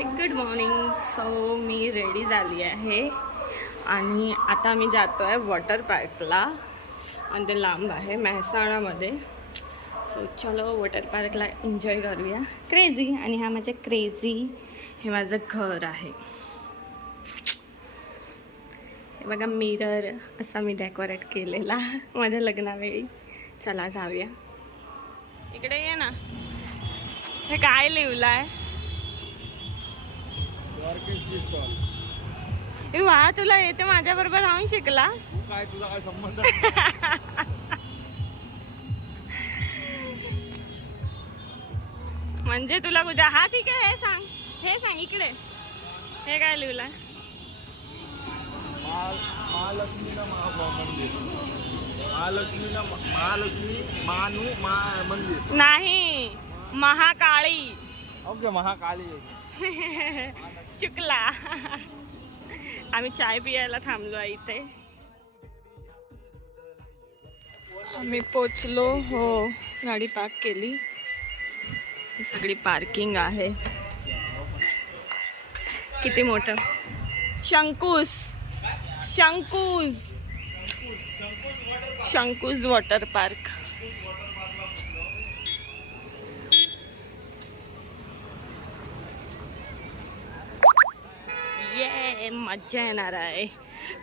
हाय good morning so मी ready झाली आहे. आणि आता मी जातो आहे वॉटर पार्कला आणि ते लांब आहे मेहसाणामध्ये. सो चलो वॉटर पार्कला एन्जॉय करूया. क्रेझी आणि हा माझ्या क्रेझी हे माझं घर आहे. हे बघा मिरर असा मी डेकोरेट केलेला माझ्या लग्नावेळी. चला जाऊया. इकडे ये ना. हे काय लिहिलं आहे ए वा तुला येते माझ्या बरोबर राहून शिकला. काय तुझा काय संबंध म्हणजे तुला उद्या हा ठीक आहे हे सांग. हे सांग इकडे. हे काय लिहिलंय? महालक्ष्मीला महा मंदिर. महालक्ष्मीला म- महालक्ष्मी मानू मा मंदिर. नाही महाकाळी. ओके महाकाली चुकला. आम्ही चाय पियायला थांबलो आहे इथे. आम्ही पोचलो हो गाडी पार्क केली. सगळी पार्किंग आहे. किती मोठं? शंकूस. शंकूज शंकूज वॉटर पार्क ये मज्जा येणार आहे.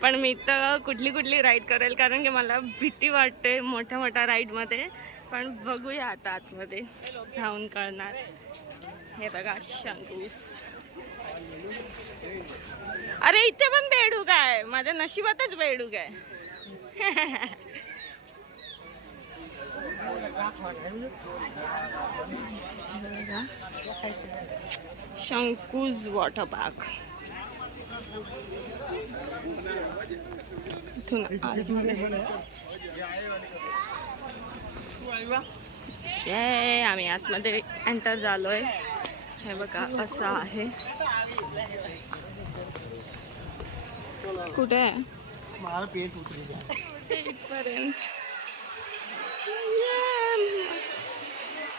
पण मी तर कुठली कुठली राईड करेल कारण की मला भीती वाटते मोठ्या मोठ्या राईडमध्ये पण बघूया आता आतमध्ये. जाऊन कळणार. हे बघा शंकूस अरे इथे पण बेडूक आहे. माझ्या नशिबातच बेडूक आहे. शंकूज वॉटर पार्क इथून आतमध्ये आम्ही आतमध्ये एंटर झालोय. हे बघा असं आहे. कुठे? आहे इथपर्यंत.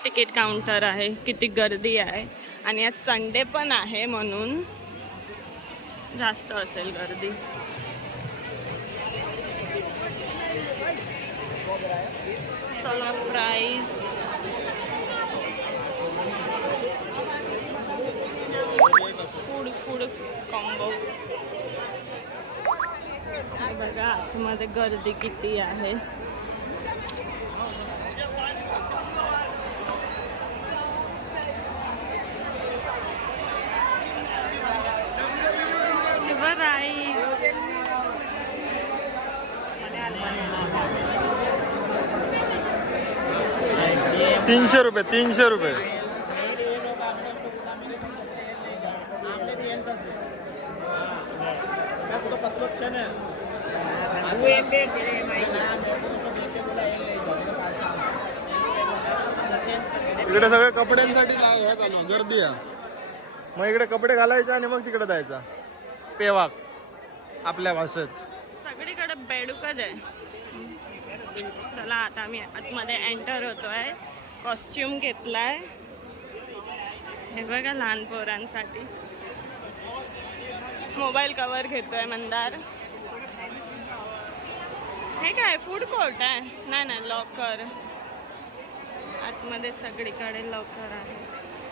तिकीट काउंटर आहे. किती गर्दी आहे. आणि आज संडे पण आहे म्हणून. जास्त असेल गर्दी. चला प्राईस फूड फूड कॉम्बो बघा आतमध्ये गर्दी किती आहे. तीनशे रुपये तीनशे रुपये. इकडे सगळे कपड्यांसाठी हे चालू गर्दी आहे. मग इकडे कपडे घालायचे आणि मग तिकडे जायचा. पेवाक आपल्या भाषेत. सगळीकडे बेडूकच आहे. चला आता आम्ही आतमध्ये एंटर होतोय. कॉस्ट्युम घेतलाय. हे बघा लहान पोरांसाठी. मोबाईल कवर घेतोय मंदार. हे काय फूड कोर्ट आहे? नाही नाही लॉकर. आतमध्ये सगळीकडे लॉकर आहे.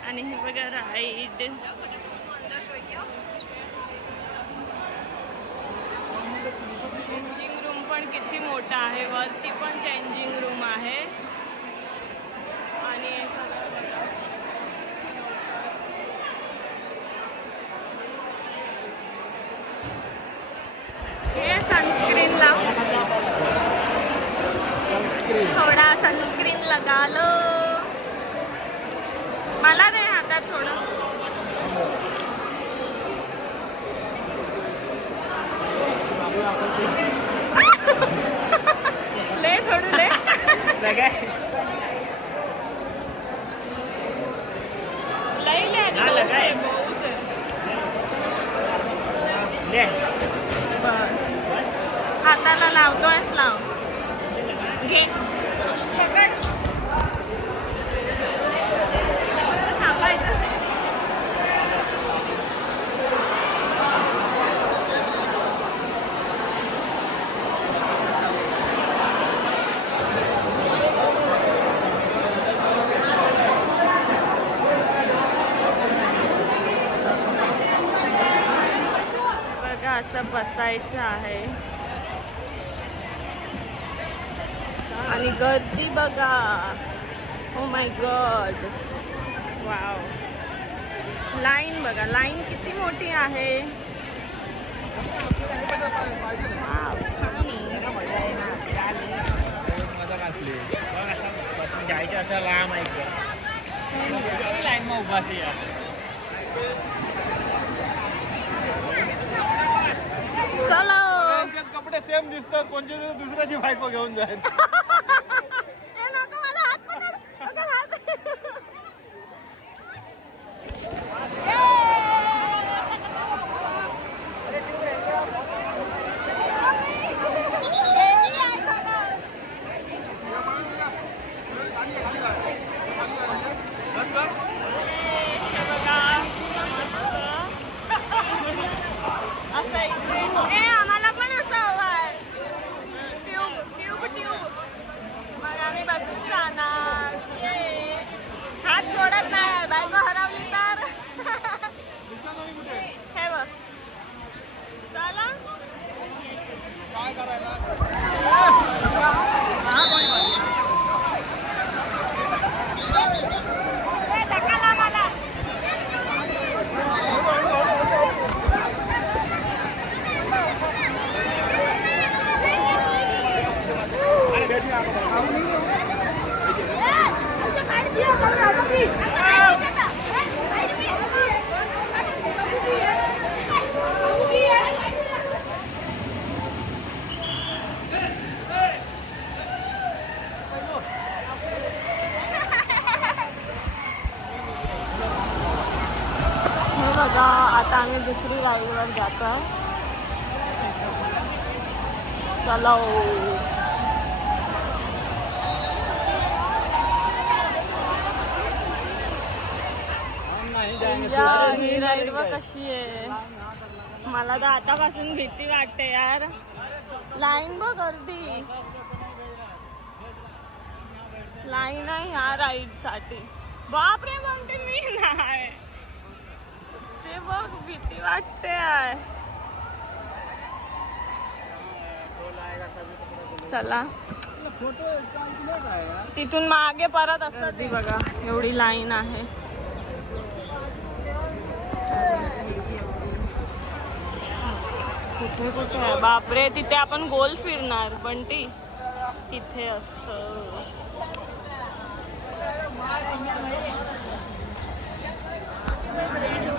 आणि हे बघा राईड. चेंजिंग रूम पण किती मोठा आहे. वरती पण चेंजिंग रूम आहे आणि हे सगळं बघा. हे सनस्क्रीन लाव थोडा सनस्क्रीन लगा लो मला दे हातात थोडं. ले थोडं ले लावतोयच लाव. घे. असं बसायचं आहे. आणि गर्दी बघा. Oh oh my God wow line बघा. लाईन किती मोठी आहे? जायचं असं लांब आहे लाईन मग उभा चलो. कपडे सेम दिसतात कोणची तरी दुसऱ्याची बायको घेऊन जाईल. करायला दुसरी राईडवर जाता. चला ही राईड कशी आहे? मला तर आतापासून भीती वाटते यार. लाईन बघ गर्दी लाईन आहे ह्या राईडसाठी बापरे म्हणते मी नाही ते बघ भीती वाटते चला. तिथून मागे परत असतात ती बघा एवढी लाईन आहे. कुठे कुठे आहे? बापरे तिथे आपण गोल फिरणार पण ती तिथे असं.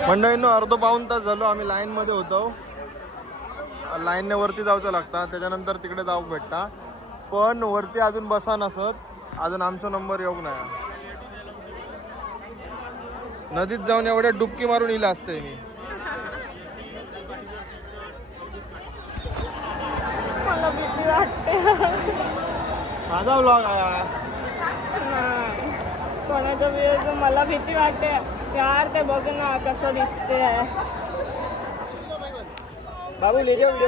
मंडळींनो अर्ध पाऊन तास झालो आम्ही लाईन मध्ये होतो. लाईनने वरती जाऊचं लागतं त्याच्यानंतर तिकडे जाऊ भेटता. पण वरती अजून बसा नसत अजून आमचा नंबर येऊ नाही नदीत जाऊन एवढ्या डुबकी मारून येईल असते मी. मला भीती वाटते. माझा व्लॉग आहे मला भीती वाटते. यार ते बघ ना कसं दिसते बाबू ले व्हिडिओ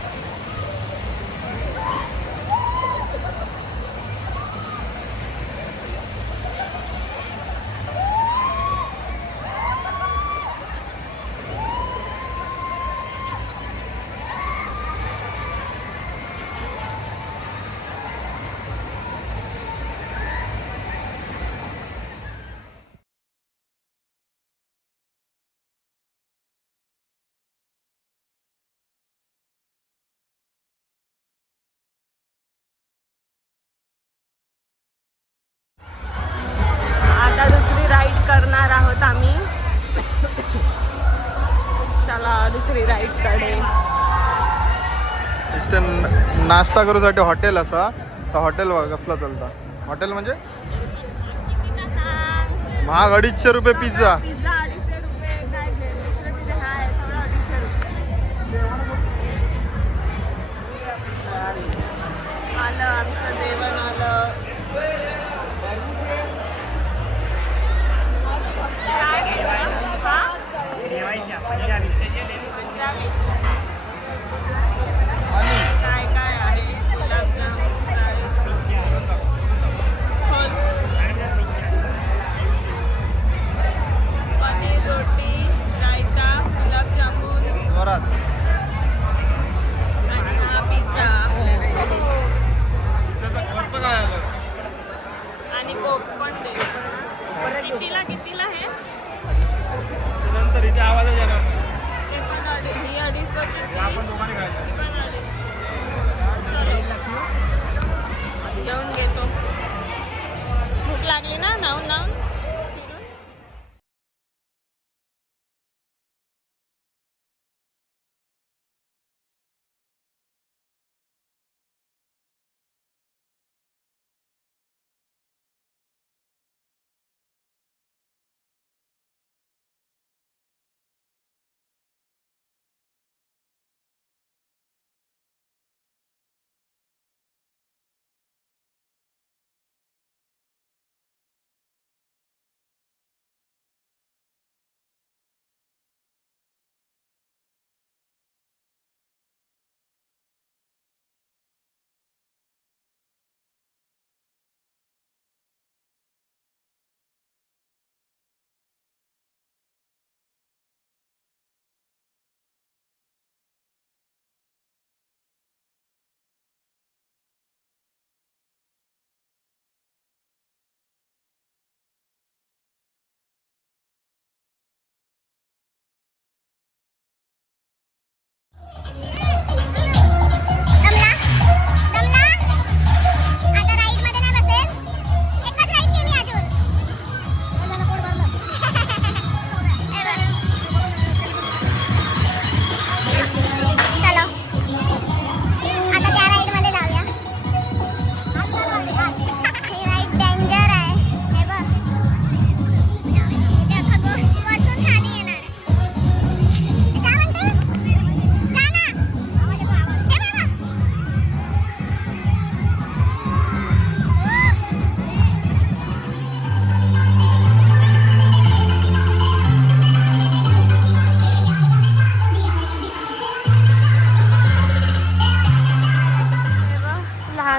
नाश्ता करूसाठी हॉटेल असा तर हॉटेल कसला चलता. हॉटेल म्हणजे? महाग अडीचशे रुपये पिझ्झा.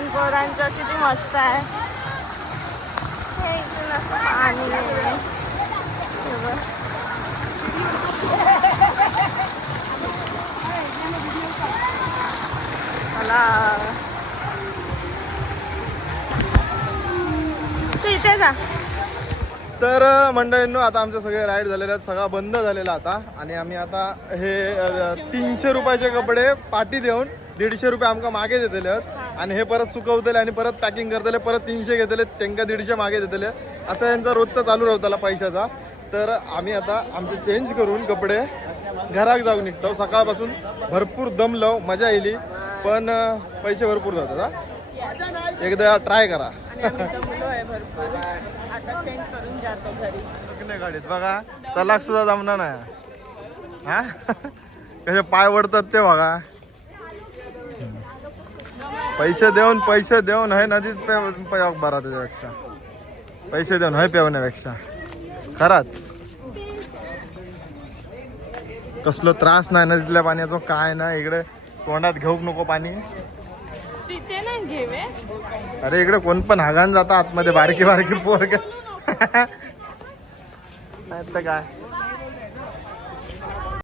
लहान पोरांचं किती मस्त आहे. हे इथून असं पाणी आहे. तू इथे जा. तर मंडळींनो आता आमचे सगळे राईड झालेले आहेत. सगळा बंद झालेला आता. आणि आम्ही आता हे तीनशे रुपयाचे कपडे पाठी देऊन दीडशे रुपये आमका मागे देतले आहेत. आणि हे परत सुकवतले आणि परत पॅकिंग करतले परत तीनशे घेतले त्यांका दीडशे मागे देतले. असं यांचा रोजचा चालू राहताला पैशाचा. तर आम्ही आता आमचे चेंज करून कपडे घरात जाऊन निघतो. सकाळपासून भरपूर दमलो मजा येईल पण पैसे भरपूर जातात हा. एकदा ट्राय करा. आणि आम्ही दमलो आहे भरपूर. आता चेंज करून जातो घरी. नाही गाडीत बघा. चलाक सुद्धा जमणार नाही. हा? कसे पाय वडतात ते बघा. पैसे देऊन पैसे देऊन हे नदीत पे पेव बरा त्याच्यापेक्षा पैसे देऊन हे पेवण्यापेक्षा खराच. कसलो त्रास नाही नदीतल्या पाण्याचा काय ना इकडे तोंडात घेऊ नको पाणी. अरे इकडे कोण पण हागान जाता आतमध्ये बारकी बारकी पोर काय?